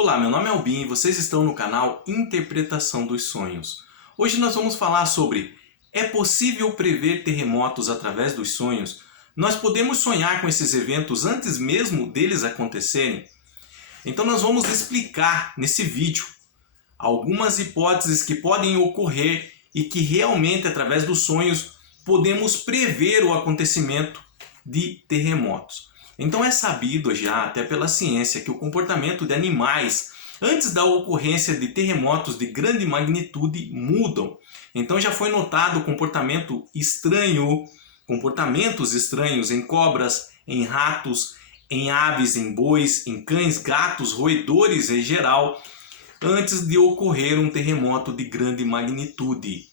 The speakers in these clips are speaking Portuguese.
Olá, meu nome é Albin e vocês estão no canal Interpretação dos Sonhos. Hoje nós vamos falar sobre: é possível prever terremotos através dos sonhos? Nós podemos sonhar com esses eventos antes mesmo deles acontecerem? Então nós vamos explicar nesse vídeo algumas hipóteses que podem ocorrer e que realmente através dos sonhos podemos prever o acontecimento de terremotos. Então é sabido já, até pela ciência, que o comportamento de animais antes da ocorrência de terremotos de grande magnitude mudam. Então já foi notado comportamentos estranhos em cobras, em ratos, em aves, em bois, em cães, gatos, roedores em geral, antes de ocorrer um terremoto de grande magnitude.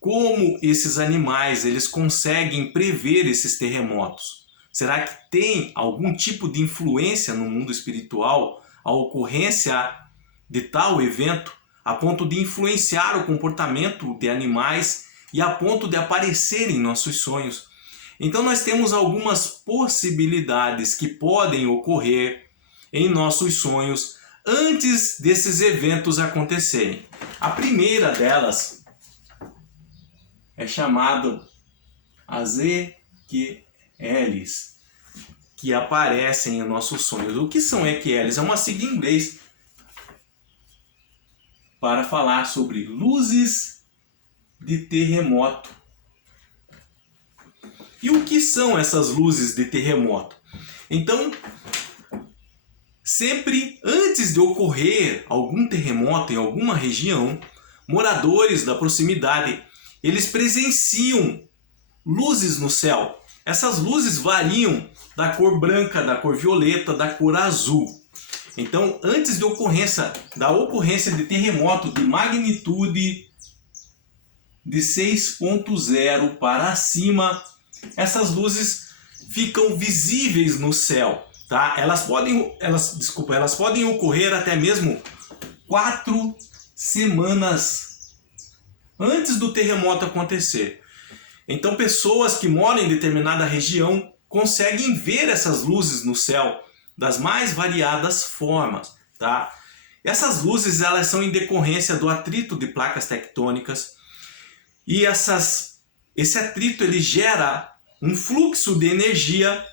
Como esses animais eles conseguem prever esses terremotos? Será que tem algum tipo de influência no mundo espiritual a ocorrência de tal evento, a ponto de influenciar o comportamento de animais e a ponto de aparecer em nossos sonhos? Então nós temos algumas possibilidades que podem ocorrer em nossos sonhos antes desses eventos acontecerem. A primeira delas é chamada as EQLs, que aparecem em nossos sonhos. O que são EQLs? É uma sigla em inglês para falar sobre luzes de terremoto. E o que são essas luzes de terremoto? Então, sempre antes de ocorrer algum terremoto em alguma região, moradores da proximidade eles presenciam luzes no céu. Essas luzes variam da cor branca, da cor violeta, da cor azul. Então, antes da ocorrência de terremoto de magnitude de 6.0 para cima, essas luzes ficam visíveis no céu, tá? Elas podem ocorrer até mesmo 4 semanas antes do terremoto acontecer. Então pessoas que moram em determinada região conseguem ver essas luzes no céu das mais variadas formas, tá? Essas luzes elas são em decorrência do atrito de placas tectônicas e esse atrito ele gera um fluxo de energia,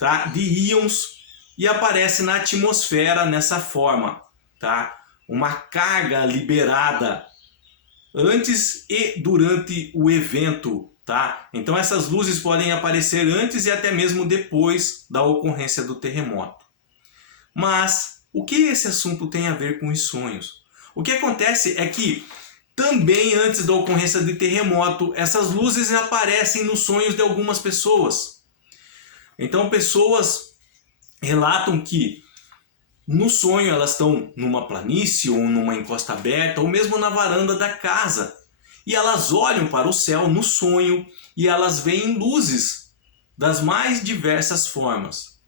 tá? De íons e aparece na atmosfera nessa forma, tá? Uma carga liberada antes e durante o evento, tá? Então essas luzes podem aparecer antes e até mesmo depois da ocorrência do terremoto. Mas o que esse assunto tem a ver com os sonhos? O que acontece é que também antes da ocorrência de terremoto, essas luzes aparecem nos sonhos de algumas pessoas. Então pessoas relatam que no sonho elas estão numa planície ou numa encosta aberta ou mesmo na varanda da casa. E elas olham para o céu no sonho e elas veem luzes das mais diversas formas.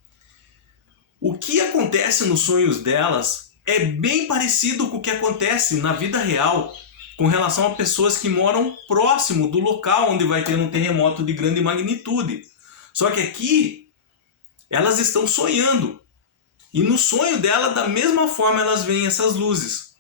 O que acontece nos sonhos delas é bem parecido com o que acontece na vida real com relação a pessoas que moram próximo do local onde vai ter um terremoto de grande magnitude. Só que aqui elas estão sonhando. E no sonho dela, da mesma forma, elas veem essas luzes.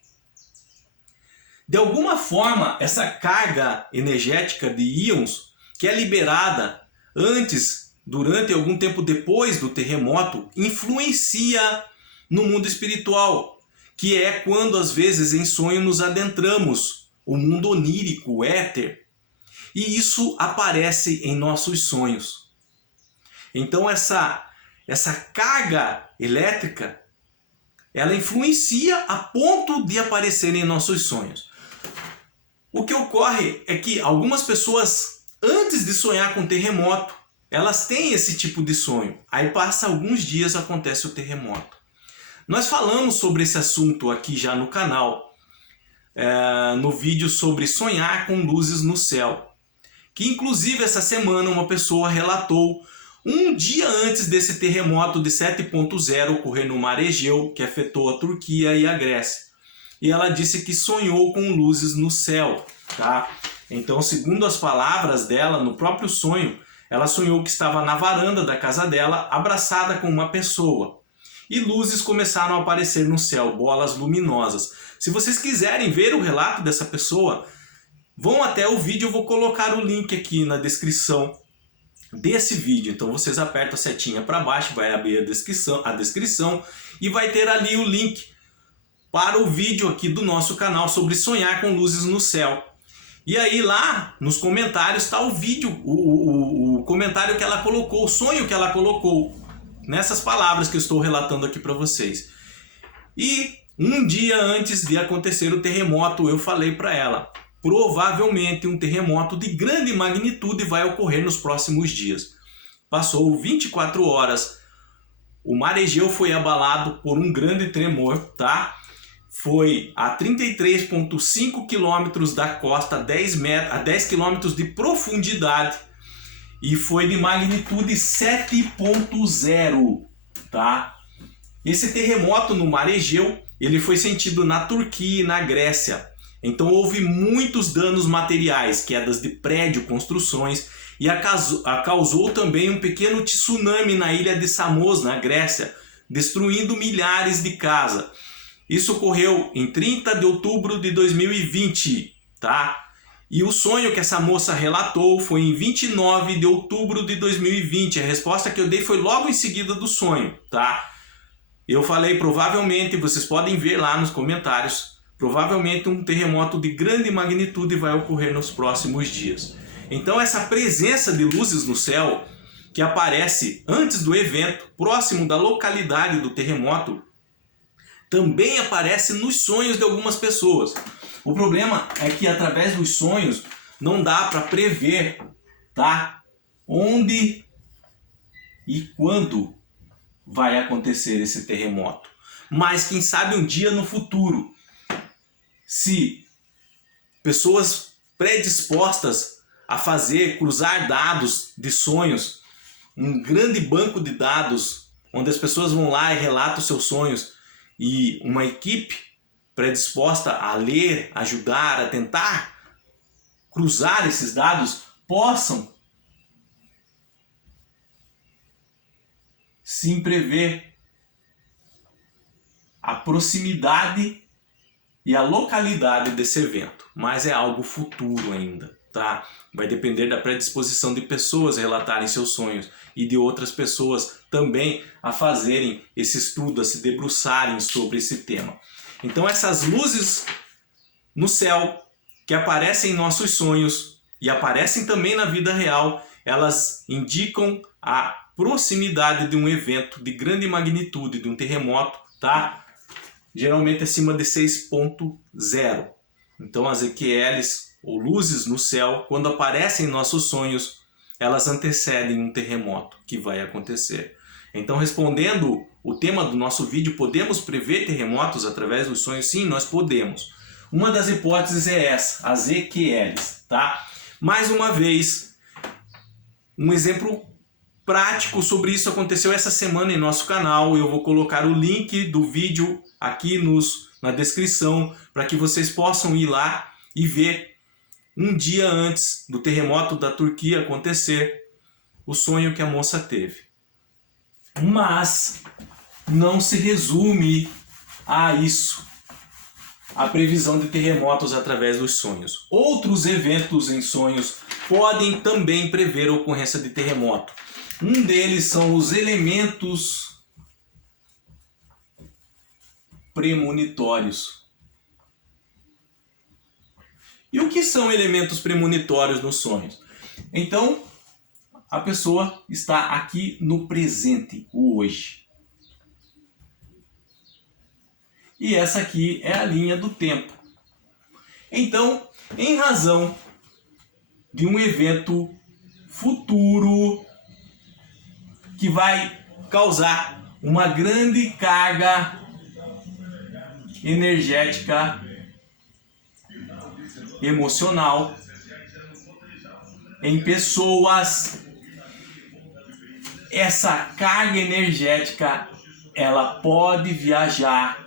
De alguma forma, essa carga energética de íons, que é liberada antes, durante e algum tempo depois do terremoto, influencia no mundo espiritual, que é quando, às vezes, em sonho, nos adentramos o mundo onírico, o éter. E isso aparece em nossos sonhos. Então, essa carga elétrica, ela influencia a ponto de aparecer em nossos sonhos. O que ocorre é que algumas pessoas, antes de sonhar com terremoto, elas têm esse tipo de sonho. Aí passa alguns dias, acontece o terremoto. Nós falamos sobre esse assunto aqui já no canal, no vídeo sobre sonhar com luzes no céu. Que inclusive essa semana uma pessoa relatou um dia antes desse terremoto de 7.0 ocorrer no mar Egeu, que afetou a Turquia e a Grécia. E ela disse que sonhou com luzes no céu, tá? Então, segundo as palavras dela, no próprio sonho, ela sonhou que estava na varanda da casa dela, abraçada com uma pessoa. e luzes começaram a aparecer no céu, bolas luminosas. Se vocês quiserem ver o relato dessa pessoa, vão até o vídeo, eu vou colocar o link aqui na descrição desse vídeo. Então vocês apertam a setinha para baixo, vai abrir a descrição e vai ter ali o link para o vídeo aqui do nosso canal sobre sonhar com luzes no céu. E aí lá nos comentários está o vídeo, o comentário que ela colocou, o sonho que ela colocou nessas palavras que eu estou relatando aqui para vocês. E um dia antes de acontecer o terremoto, eu falei para ela: provavelmente um terremoto de grande magnitude vai ocorrer nos próximos dias. Passou 24 horas, o mar Egeu foi abalado por um grande tremor, tá? Foi a 33,5 quilômetros da costa, a 10 quilômetros de profundidade, e foi de magnitude 7,0, tá? Esse terremoto no mar Egeu, ele foi sentido na Turquia e na Grécia. Então houve muitos danos materiais, quedas de prédio, construções, e causou também um pequeno tsunami na ilha de Samos, na Grécia, destruindo milhares de casas. Isso ocorreu em 30 de outubro de 2020, tá? E o sonho que essa moça relatou foi em 29 de outubro de 2020. A resposta que eu dei foi logo em seguida do sonho, tá? Eu falei provavelmente, vocês podem ver lá nos comentários, provavelmente um terremoto de grande magnitude vai ocorrer nos próximos dias. Então essa presença de luzes no céu, que aparece antes do evento, próximo da localidade do terremoto, também aparece nos sonhos de algumas pessoas. O problema é que através dos sonhos não dá para prever, tá? Onde e quando vai acontecer esse terremoto. Mas quem sabe um dia no futuro, se pessoas predispostas a cruzar dados de sonhos, um grande banco de dados, onde as pessoas vão lá e relatam seus sonhos, e uma equipe predisposta a ler, ajudar, a tentar cruzar esses dados, possam sim prever a proximidade e a localidade desse evento, mas é algo futuro ainda, tá? Vai depender da predisposição de pessoas a relatarem seus sonhos e de outras pessoas também a fazerem esse estudo, a se debruçarem sobre esse tema. Então essas luzes no céu que aparecem em nossos sonhos e aparecem também na vida real, elas indicam a proximidade de um evento de grande magnitude, de um terremoto, tá? Geralmente acima de 6,0. Então as EQLs, ou luzes no céu, quando aparecem em nossos sonhos, elas antecedem um terremoto que vai acontecer. Então, respondendo o tema do nosso vídeo, podemos prever terremotos através dos sonhos? Sim, nós podemos. Uma das hipóteses é essa, as EQLs, tá? Mais uma vez, um exemplo prático sobre isso aconteceu essa semana em nosso canal. Eu vou colocar o link do vídeo aqui na descrição para que vocês possam ir lá e ver um dia antes do terremoto da Turquia acontecer o sonho que a moça teve. Mas não se resume a isso, a previsão de terremotos através dos sonhos. Outros eventos em sonhos podem também prever a ocorrência de terremoto. Um deles são os elementos premonitórios. E o que são elementos premonitórios nos sonhos? Então, a pessoa está aqui no presente, o hoje. E essa aqui é a linha do tempo. Então, em razão de um evento futuro que vai causar uma grande carga energética, emocional em pessoas, essa carga energética ela pode viajar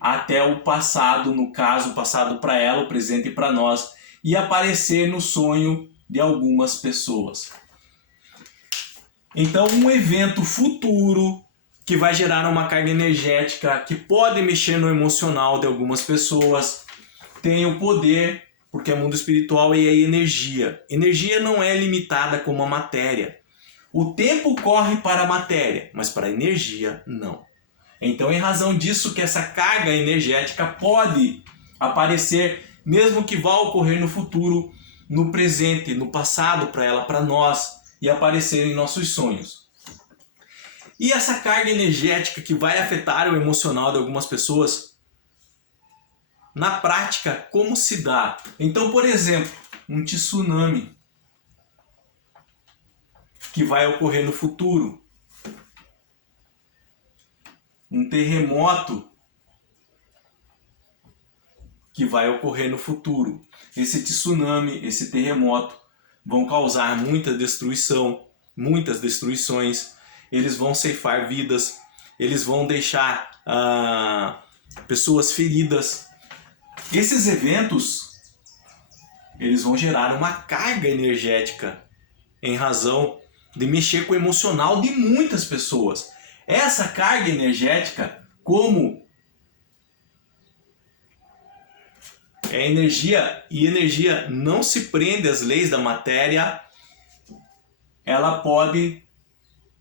até o passado, no caso, o passado para ela, o presente para nós, e aparecer no sonho de algumas pessoas. Então, um evento futuro que vai gerar uma carga energética que pode mexer no emocional de algumas pessoas. Tem o poder, porque é mundo espiritual e é energia. Energia não é limitada como a matéria. O tempo corre para a matéria, mas para a energia não. Então, em razão disso que essa carga energética pode aparecer, mesmo que vá ocorrer no futuro, no presente, no passado para ela, para nós, e aparecer em nossos sonhos. E essa carga energética que vai afetar o emocional de algumas pessoas, na prática, como se dá? Então, por exemplo, um tsunami que vai ocorrer no futuro, um terremoto que vai ocorrer no futuro. Esse tsunami, esse terremoto vão causar muita destruição, muitas destruições. Eles vão ceifar vidas, eles vão deixar pessoas feridas. Esses eventos, eles vão gerar uma carga energética em razão de mexer com o emocional de muitas pessoas. Essa carga energética, como é energia, e energia não se prende às leis da matéria, ela pode,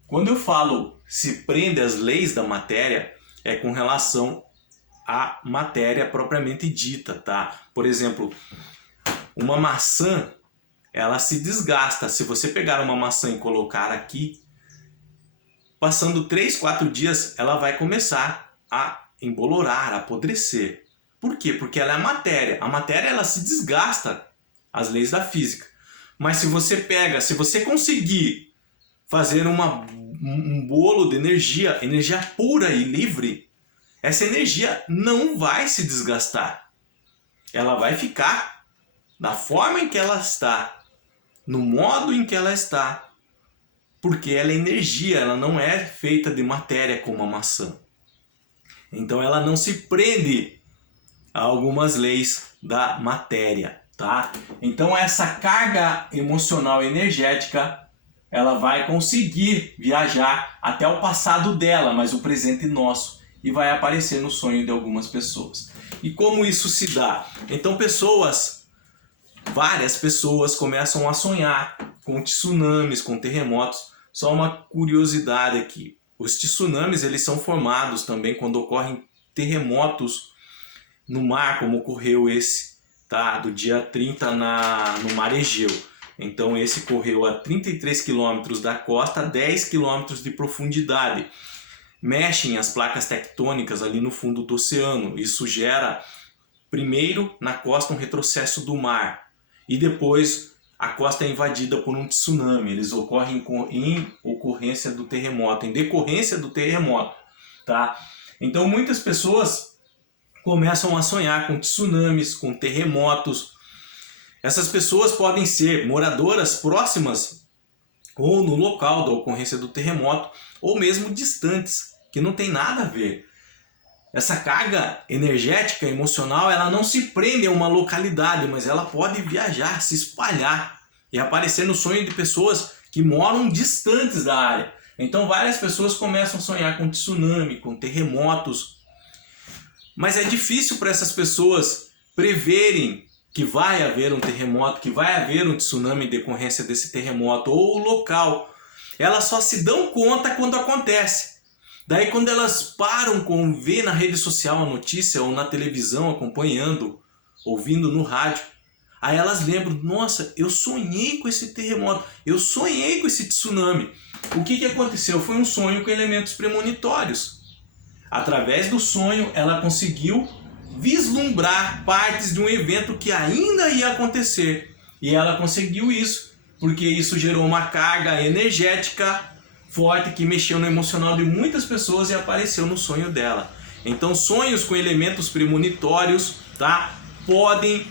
quando eu falo se prende às leis da matéria, é com relação à matéria propriamente dita, tá? Por exemplo, uma maçã, ela se desgasta. Se você pegar uma maçã e colocar aqui, passando 3, 4 dias, ela vai começar a embolorar, a apodrecer. Por quê? Porque ela é matéria. A matéria, ela se desgasta, as leis da física. Mas se você conseguir fazer um bolo de energia, energia pura e livre, essa energia não vai se desgastar. Ela vai ficar da forma em que ela está, no modo em que ela está, porque ela é energia, ela não é feita de matéria como a maçã. Então ela não se prende a algumas leis da matéria, tá? Então essa carga emocional energética, ela vai conseguir viajar até o passado dela, mas o presente nosso, e vai aparecer no sonho de algumas pessoas. E como isso se dá? Então várias pessoas começam a sonhar com tsunamis, com terremotos. Só uma curiosidade aqui, os tsunamis, eles são formados também quando ocorrem terremotos no mar, como ocorreu esse, tá? Do dia 30 no mar Egeu. Então esse correu a 33 quilômetros da costa, a 10 quilômetros de profundidade. Mexem as placas tectônicas ali no fundo do oceano. Isso gera, primeiro, na costa um retrocesso do mar. E depois a costa é invadida por um tsunami. Eles ocorrem em ocorrência do terremoto, em decorrência do terremoto, tá? Então muitas pessoas começam a sonhar com tsunamis, com terremotos. Essas pessoas podem ser moradoras próximas ou no local da ocorrência do terremoto, ou mesmo distantes, que não tem nada a ver. Essa carga energética, emocional, ela não se prende a uma localidade, mas ela pode viajar, se espalhar e aparecer no sonho de pessoas que moram distantes da área. Então várias pessoas começam a sonhar com tsunami, com terremotos, mas é difícil para essas pessoas preverem que vai haver um terremoto, que vai haver um tsunami em decorrência desse terremoto, ou o local. Elas só se dão conta quando acontece. Daí quando elas param com ver na rede social a notícia, ou na televisão acompanhando, ouvindo no rádio, aí elas lembram, nossa, eu sonhei com esse terremoto, eu sonhei com esse tsunami. O que aconteceu? Foi um sonho com elementos premonitórios. Através do sonho, ela conseguiu vislumbrar partes de um evento que ainda ia acontecer. E ela conseguiu isso, porque isso gerou uma carga energética forte que mexeu no emocional de muitas pessoas e apareceu no sonho dela. Então sonhos com elementos premonitórios, tá, podem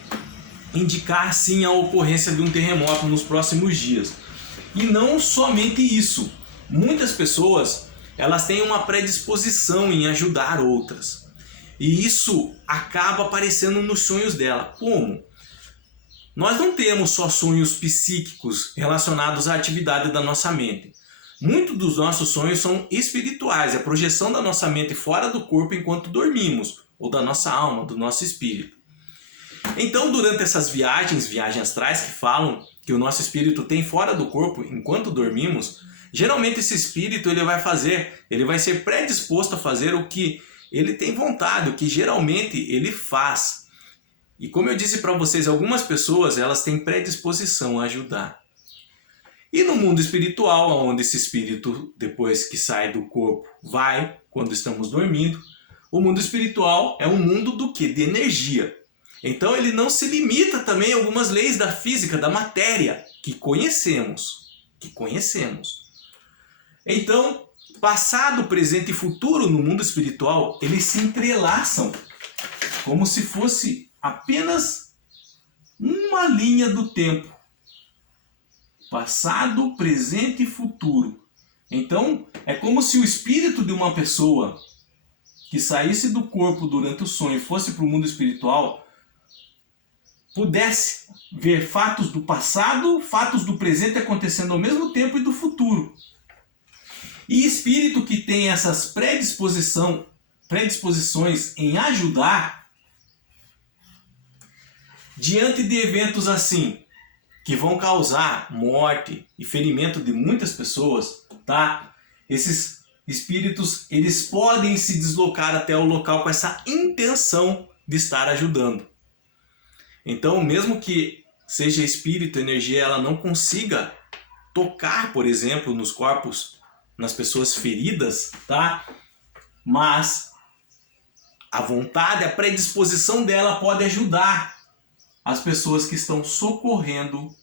indicar sim a ocorrência de um terremoto nos próximos dias. E não somente isso, muitas pessoas elas têm uma predisposição em ajudar outras. E isso acaba aparecendo nos sonhos dela. Como? Nós não temos só sonhos psíquicos relacionados à atividade da nossa mente. Muitos dos nossos sonhos são espirituais, é a projeção da nossa mente fora do corpo enquanto dormimos, ou da nossa alma, do nosso espírito. Então, durante essas viagens astrais que falam que o nosso espírito tem fora do corpo enquanto dormimos, geralmente esse espírito ele vai ser predisposto a fazer o que ele tem vontade, o que geralmente ele faz. E como eu disse para vocês, algumas pessoas elas têm predisposição a ajudar. E no mundo espiritual, onde esse espírito, depois que sai do corpo, vai quando estamos dormindo, o mundo espiritual é um mundo do quê? De energia. Então ele não se limita também a algumas leis da física, da matéria, que conhecemos. Então, passado, presente e futuro no mundo espiritual, eles se entrelaçam como se fosse apenas uma linha do tempo. Passado, presente e futuro. Então, é como se o espírito de uma pessoa que saísse do corpo durante o sonho e fosse para o mundo espiritual, pudesse ver fatos do passado, fatos do presente acontecendo ao mesmo tempo e do futuro. E espírito que tem essas predisposições em ajudar, diante de eventos assim, que vão causar morte e ferimento de muitas pessoas, tá? Esses espíritos, eles podem se deslocar até o local com essa intenção de estar ajudando. Então, mesmo que seja espírito, energia, ela não consiga tocar, por exemplo, nos corpos, nas pessoas feridas, tá? Mas a vontade, a predisposição dela pode ajudar as pessoas que estão socorrendo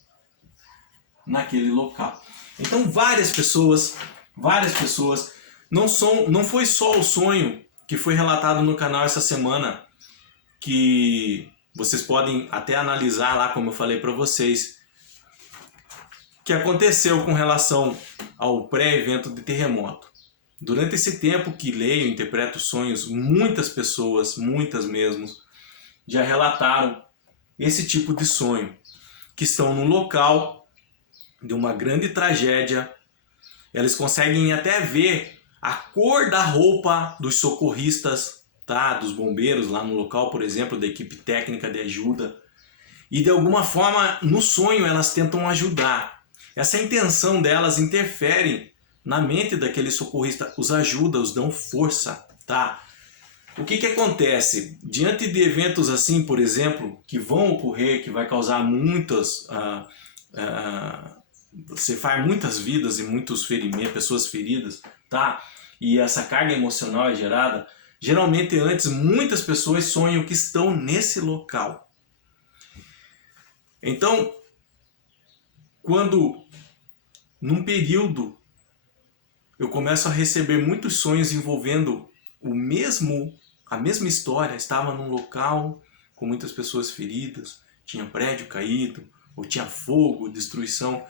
naquele local. Então, várias pessoas, não foi só o sonho que foi relatado no canal essa semana, que vocês podem até analisar lá, como eu falei para vocês, que aconteceu com relação ao pré-evento de terremoto. Durante esse tempo que leio e interpreto sonhos, muitas pessoas, muitas mesmo, já relataram esse tipo de sonho, que estão num local de uma grande tragédia, eles conseguem até ver a cor da roupa dos socorristas, tá? Dos bombeiros lá no local, por exemplo, da equipe técnica de ajuda. E de alguma forma, no sonho, elas tentam ajudar. Essa intenção delas interfere na mente daquele socorrista, os ajuda, os dão força, tá? O que acontece? Diante de eventos assim, por exemplo, que vão ocorrer, que vai causar ceifar muitas vidas e muitos ferimentos, pessoas feridas, tá? E essa carga emocional é gerada. Geralmente antes muitas pessoas sonham que estão nesse local. Então, quando num período eu começo a receber muitos sonhos envolvendo a mesma história, estava num local com muitas pessoas feridas, tinha prédio caído, ou tinha fogo, destruição.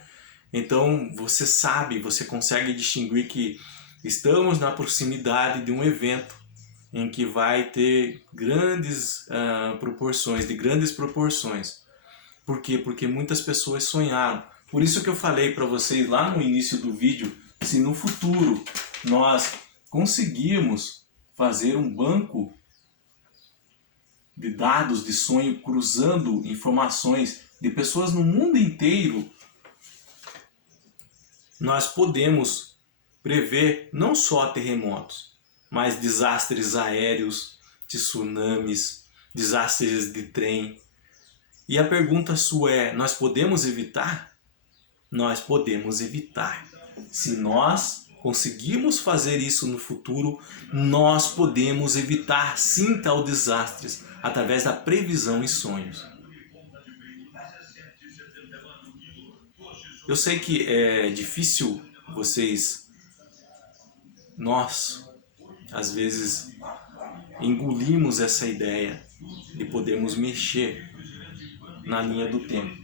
Então você sabe, você consegue distinguir que estamos na proximidade de um evento em que vai ter grandes proporções, de grandes proporções. Por quê? Porque muitas pessoas sonharam. Por isso que eu falei para vocês lá no início do vídeo, se no futuro nós conseguirmos fazer um banco de dados de sonho cruzando informações de pessoas no mundo inteiro, nós podemos prever não só terremotos, mas desastres aéreos, tsunamis, desastres de trem. E a pergunta sua é, nós podemos evitar? Nós podemos evitar. Se nós conseguimos fazer isso no futuro, nós podemos evitar sim tal desastres através da previsão e sonhos. Eu sei que é difícil nós, às vezes, engolimos essa ideia de podermos mexer na linha do tempo.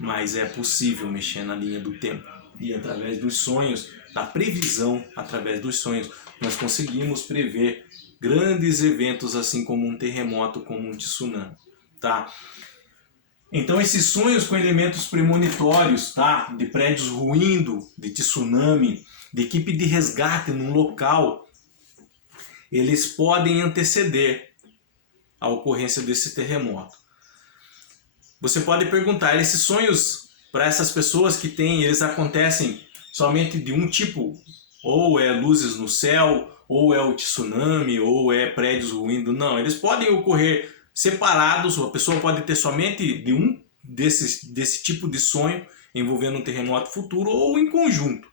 Mas é possível mexer na linha do tempo. E através dos sonhos, da previsão, através dos sonhos, nós conseguimos prever grandes eventos, assim como um terremoto, como um tsunami, tá? Então esses sonhos com elementos premonitórios, tá? De prédios ruindo, de tsunami, de equipe de resgate num local, eles podem anteceder a ocorrência desse terremoto. Você pode perguntar, esses sonhos para essas pessoas que têm, eles acontecem somente de um tipo? Ou é luzes no céu, ou é o tsunami, ou é prédios ruindo? Não, eles podem ocorrer separados, a pessoa pode ter somente de um desse tipo de sonho envolvendo um terremoto futuro, ou em conjunto.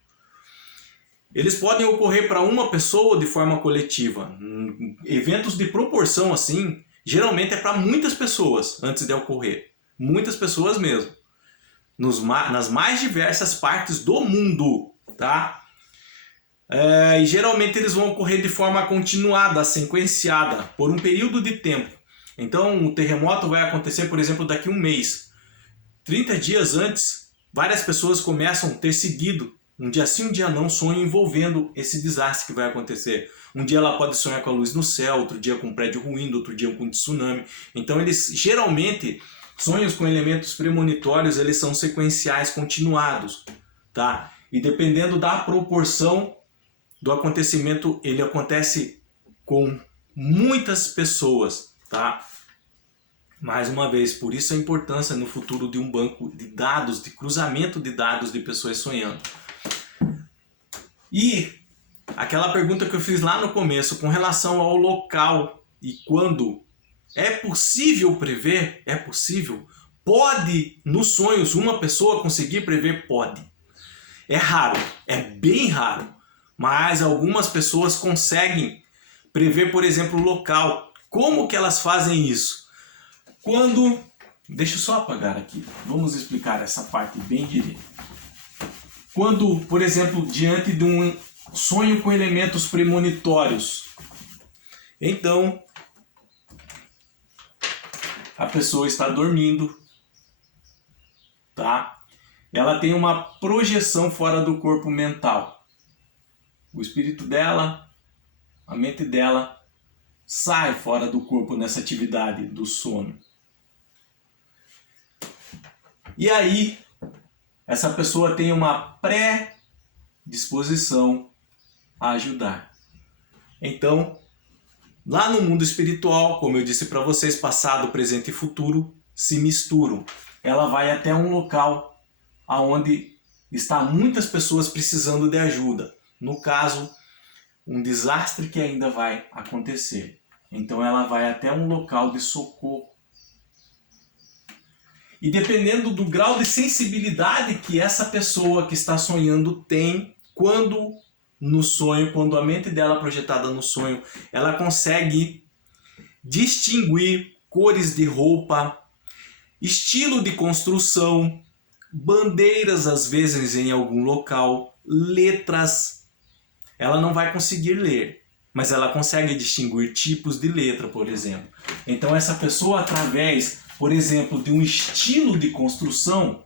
Eles podem ocorrer para uma pessoa de forma coletiva. Eventos de proporção assim, geralmente é para muitas pessoas antes de ocorrer. Muitas pessoas mesmo. Nas mais diversas partes do mundo, tá? E geralmente eles vão ocorrer de forma continuada, sequenciada, por um período de tempo. Então o terremoto vai acontecer, por exemplo, daqui a um mês. 30 dias antes, várias pessoas começam a ter seguido, um dia sim, um dia não, sonho envolvendo esse desastre que vai acontecer. Um dia ela pode sonhar com a luz no céu, outro dia com um prédio ruindo, outro dia com um tsunami. Então eles, geralmente, sonhos com elementos premonitórios, eles são sequenciais, continuados, tá? E dependendo da proporção do acontecimento, ele acontece com muitas pessoas, tá? Mais uma vez, por isso a importância no futuro de um banco de dados, de cruzamento de dados de pessoas sonhando. E aquela pergunta que eu fiz lá no começo, com relação ao local e quando, é possível prever? É possível? Pode, nos sonhos, uma pessoa conseguir prever? Pode. É raro, é bem raro, mas algumas pessoas conseguem prever, por exemplo, o local. Como que elas fazem isso? Quando... Deixa eu só apagar aqui. Vamos explicar essa parte bem direito. Quando, por exemplo, diante de um sonho com elementos premonitórios, então a pessoa está dormindo, tá? Ela tem uma projeção fora do corpo mental. O espírito dela, a mente dela, sai fora do corpo nessa atividade do sono. E aí, essa pessoa tem uma predisposição a ajudar. Então, lá no mundo espiritual, como eu disse para vocês, passado, presente e futuro se misturam. Ela vai até um local onde está muitas pessoas precisando de ajuda. No caso, um desastre que ainda vai acontecer. Então ela vai até um local de socorro. E dependendo do grau de sensibilidade que essa pessoa que está sonhando tem, quando no sonho, quando a mente dela projetada no sonho, ela consegue distinguir cores de roupa, estilo de construção, bandeiras às vezes em algum local, letras. Ela não vai conseguir ler, mas ela consegue distinguir tipos de letra, por exemplo. Então essa pessoa, através, por exemplo, de um estilo de construção,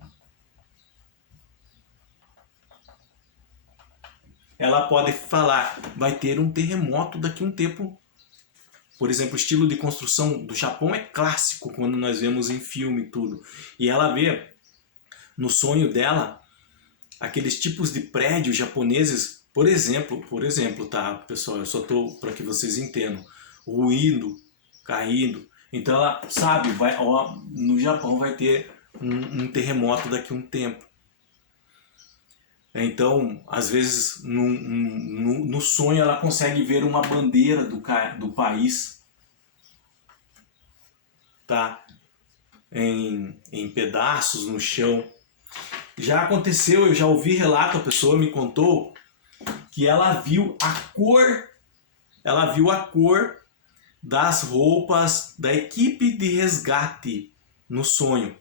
ela pode falar, vai ter um terremoto daqui a um tempo. Por exemplo, o estilo de construção do Japão é clássico, quando nós vemos em filme e tudo. E ela vê, no sonho dela, aqueles tipos de prédios japoneses, por exemplo, tá, pessoal, eu só estou para que vocês entendam, ruindo, caindo. Então ela sabe, no Japão vai ter um terremoto daqui a um tempo. Então, às vezes, no sonho ela consegue ver uma bandeira do país, tá? Em pedaços no chão. Já aconteceu, eu já ouvi relato, a pessoa me contou que ela viu a cor das roupas da equipe de resgate no sonho.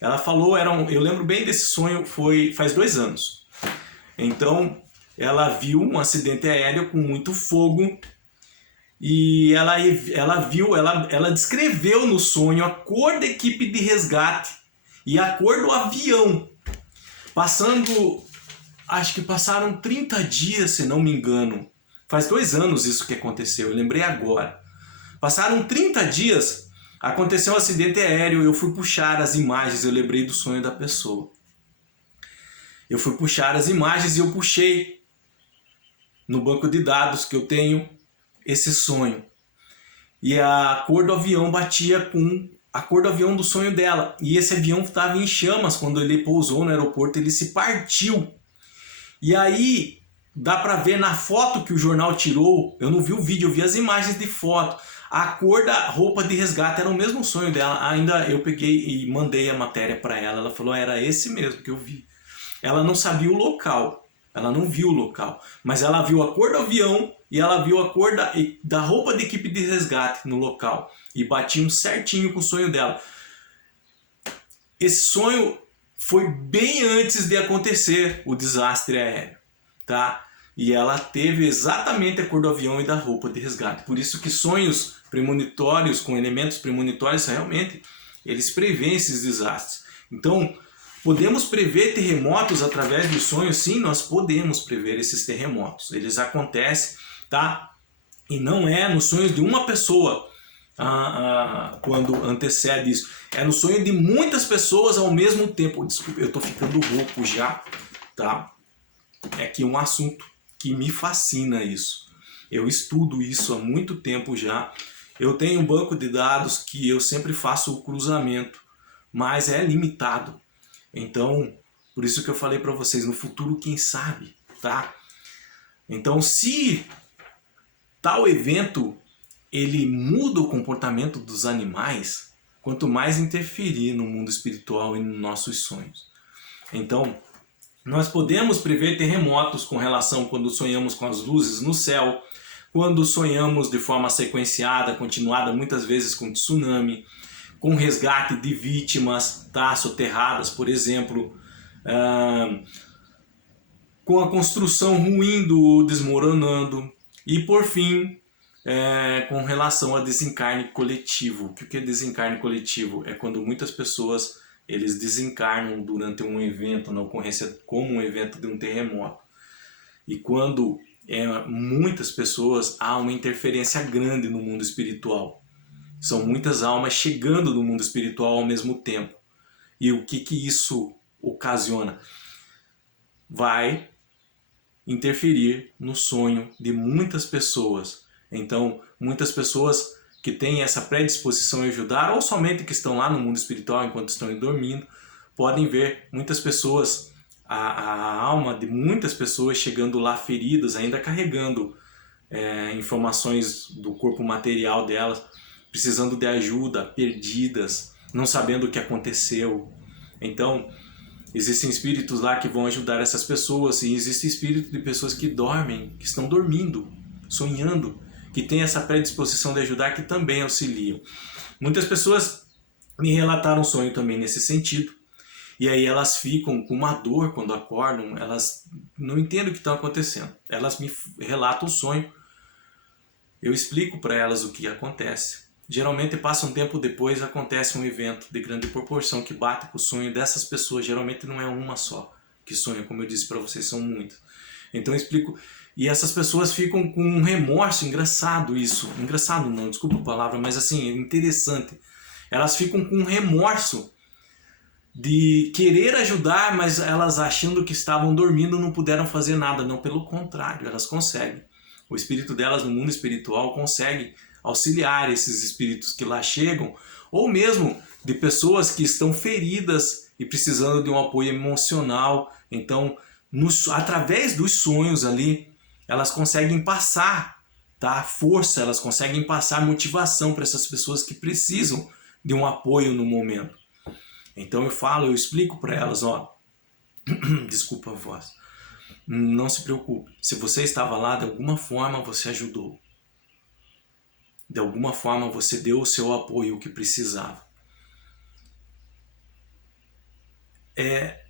Ela falou, eu lembro bem desse sonho, faz 2 anos. Então, ela viu um acidente aéreo com muito fogo e ela descreveu no sonho a cor da equipe de resgate e a cor do avião. Acho que passaram 30 dias, se não me engano. Faz 2 anos isso que aconteceu, eu lembrei agora. Passaram 30 dias, aconteceu um acidente aéreo, eu fui puxar as imagens, eu lembrei do sonho da pessoa. Eu fui puxar as imagens e eu puxei no banco de dados que eu tenho esse sonho. E a cor do avião batia com a cor do avião do sonho dela. E esse avião estava em chamas quando ele pousou no aeroporto, ele se partiu. E aí dá para ver na foto que o jornal tirou, eu não vi o vídeo, eu vi as imagens de foto. A cor da roupa de resgate era o mesmo sonho dela. Ainda eu peguei e mandei a matéria para ela. Ela falou, era esse mesmo que eu vi. Ela não sabia o local, ela não viu o local, mas ela viu a cor do avião e ela viu a cor da roupa de equipe de resgate no local. E batiam certinho com o sonho dela. Esse sonho foi bem antes de acontecer o desastre aéreo, tá? E ela teve exatamente a cor do avião e da roupa de resgate. Por isso que sonhos premonitórios, com elementos premonitórios, realmente, eles preveem esses desastres. Então, podemos prever terremotos através dos sonhos? Sim, nós podemos prever esses terremotos. Eles acontecem, tá? E não é nos sonhos de uma pessoa quando antecede isso. É no sonho de muitas pessoas ao mesmo tempo. Desculpa, eu tô ficando rouco já, tá? É que é um assunto que me fascina isso. Eu estudo isso há muito tempo já. Eu tenho um banco de dados que eu sempre faço o cruzamento, mas é limitado. Então, por isso que eu falei para vocês, no futuro, quem sabe, tá? Então, se tal evento ele muda o comportamento dos animais, quanto mais interferir no mundo espiritual e nos nossos sonhos. Então, nós podemos prever terremotos com relação quando sonhamos com as luzes no céu, quando sonhamos de forma sequenciada, continuada, muitas vezes com tsunami, com resgate de vítimas, tá, soterradas, por exemplo, com a construção ruindo, desmoronando, e por fim, com relação a desencarne coletivo. O que é desencarne coletivo? É quando muitas pessoas eles desencarnam durante um evento, na ocorrência como um evento de um terremoto. E quando muitas pessoas, há uma interferência grande no mundo espiritual. São muitas almas chegando no mundo espiritual ao mesmo tempo. E o que isso ocasiona? Vai interferir no sonho de muitas pessoas. Então, muitas pessoas que têm essa predisposição a ajudar, ou somente que estão lá no mundo espiritual enquanto estão dormindo, podem ver muitas pessoas, a alma de muitas pessoas chegando lá feridas, ainda carregando informações do corpo material delas, precisando de ajuda, perdidas, não sabendo o que aconteceu. Então, existem espíritos lá que vão ajudar essas pessoas, e existe espírito de pessoas que dormem, que estão dormindo, sonhando, que têm essa predisposição de ajudar, que também auxiliam. Muitas pessoas me relataram sonho também nesse sentido, e aí elas ficam com uma dor quando acordam, elas não entendem o que está acontecendo. Elas me relatam o sonho, eu explico para elas o que acontece. Geralmente passa um tempo depois, acontece um evento de grande proporção que bate com o sonho dessas pessoas. Geralmente não é uma só que sonha, como eu disse para vocês, são muitas. Então eu explico, e essas pessoas ficam com um remorso, engraçado isso, engraçado não, desculpa a palavra, mas assim, interessante. Elas ficam com um remorso de querer ajudar, mas elas achando que estavam dormindo não puderam fazer nada. Não, pelo contrário, elas conseguem. O espírito delas no mundo espiritual consegue auxiliar esses espíritos que lá chegam, ou mesmo de pessoas que estão feridas e precisando de um apoio emocional. Então, através dos sonhos ali, elas conseguem passar, tá, força, elas conseguem passar motivação para essas pessoas que precisam de um apoio no momento. Então eu explico para elas, ó, desculpa a voz, não se preocupe, se você estava lá, de alguma forma você ajudou. De alguma forma você deu o seu apoio, o que precisava. É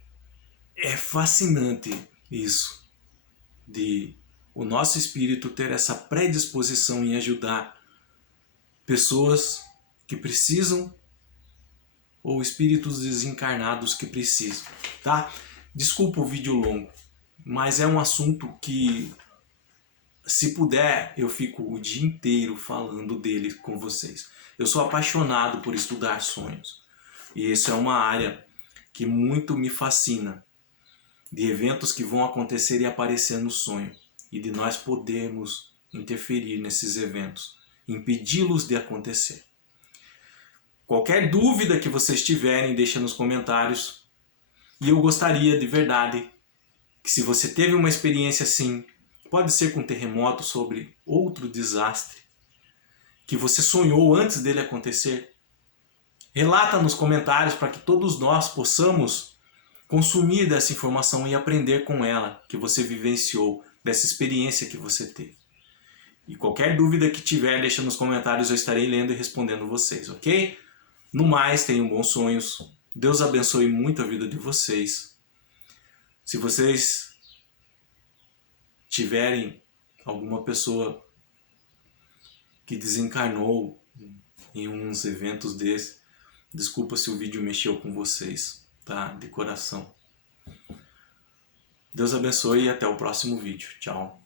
fascinante isso, de o nosso espírito ter essa predisposição em ajudar pessoas que precisam, ou espíritos desencarnados que precisam, tá? Desculpa o vídeo longo, mas é um assunto que, se puder, eu fico o dia inteiro falando dele com vocês. Eu sou apaixonado por estudar sonhos. E isso é uma área que muito me fascina. De eventos que vão acontecer e aparecer no sonho. e de nós podermos interferir nesses eventos, impedi-los de acontecer. Qualquer dúvida que vocês tiverem, deixa nos comentários. E eu gostaria de verdade que, se você teve uma experiência assim, pode ser com terremoto, sobre outro desastre, que você sonhou antes dele acontecer, relata nos comentários para que todos nós possamos consumir dessa informação e aprender com ela, que você vivenciou, dessa experiência que você teve. E qualquer dúvida que tiver, deixa nos comentários, eu estarei lendo e respondendo vocês, ok? No mais, tenham bons sonhos. Deus abençoe muito a vida de vocês. Se vocês tiverem alguma pessoa que desencarnou em uns eventos desses, desculpa se o vídeo mexeu com vocês, tá? De coração. Deus abençoe e até o próximo vídeo. Tchau.